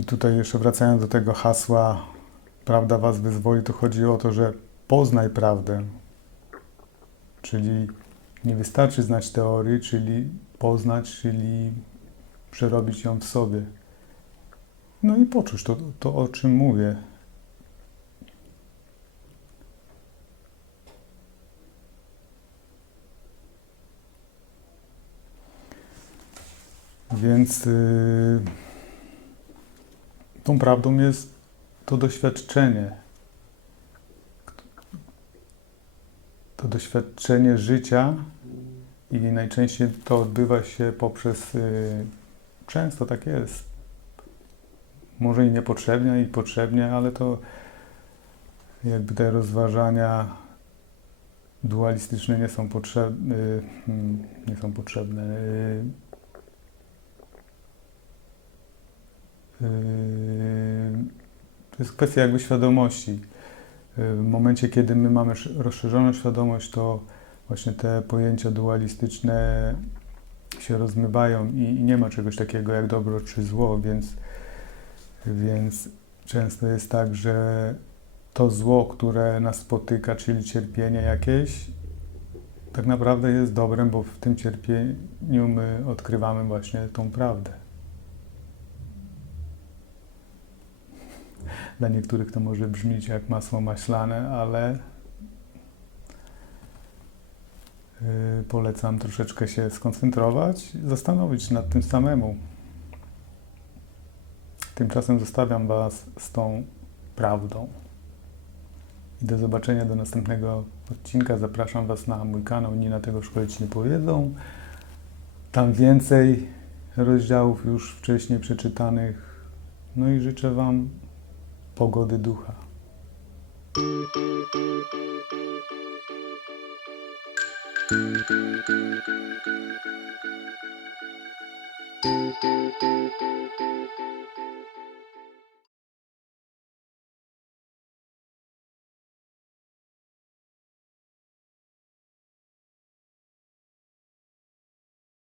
I tutaj jeszcze wracając do tego hasła Prawda was wyzwoli, to chodzi o to, że poznaj prawdę. Czyli nie wystarczy znać teorii, czyli poznać, czyli przerobić ją w sobie. No i poczuć to, to o czym mówię. Więc yy, tą prawdą jest to doświadczenie. To doświadczenie życia i najczęściej to odbywa się poprzez. Yy, często tak jest. Może i niepotrzebnie, i potrzebnie, ale to jakby te rozważania dualistyczne nie są potrzebne. Yy, nie są potrzebne. Yy, To jest kwestia jakby świadomości. Yy, W momencie, kiedy my mamy sz- rozszerzoną świadomość, to właśnie te pojęcia dualistyczne się rozmywają i nie ma czegoś takiego jak dobro czy zło, więc, więc często jest tak, że to zło, które nas spotyka, czyli cierpienie jakieś, tak naprawdę jest dobrem, bo w tym cierpieniu my odkrywamy właśnie tą prawdę. Dla niektórych to może brzmieć jak masło maślane, ale yy, polecam troszeczkę się skoncentrować zastanowić nad tym samemu. Tymczasem zostawiam Was z tą prawdą. I do zobaczenia do następnego odcinka. Zapraszam Was na mój kanał Nina tego szkolić nie powiedzą. Tam więcej rozdziałów już wcześniej przeczytanych. No i życzę Wam pogody ducha.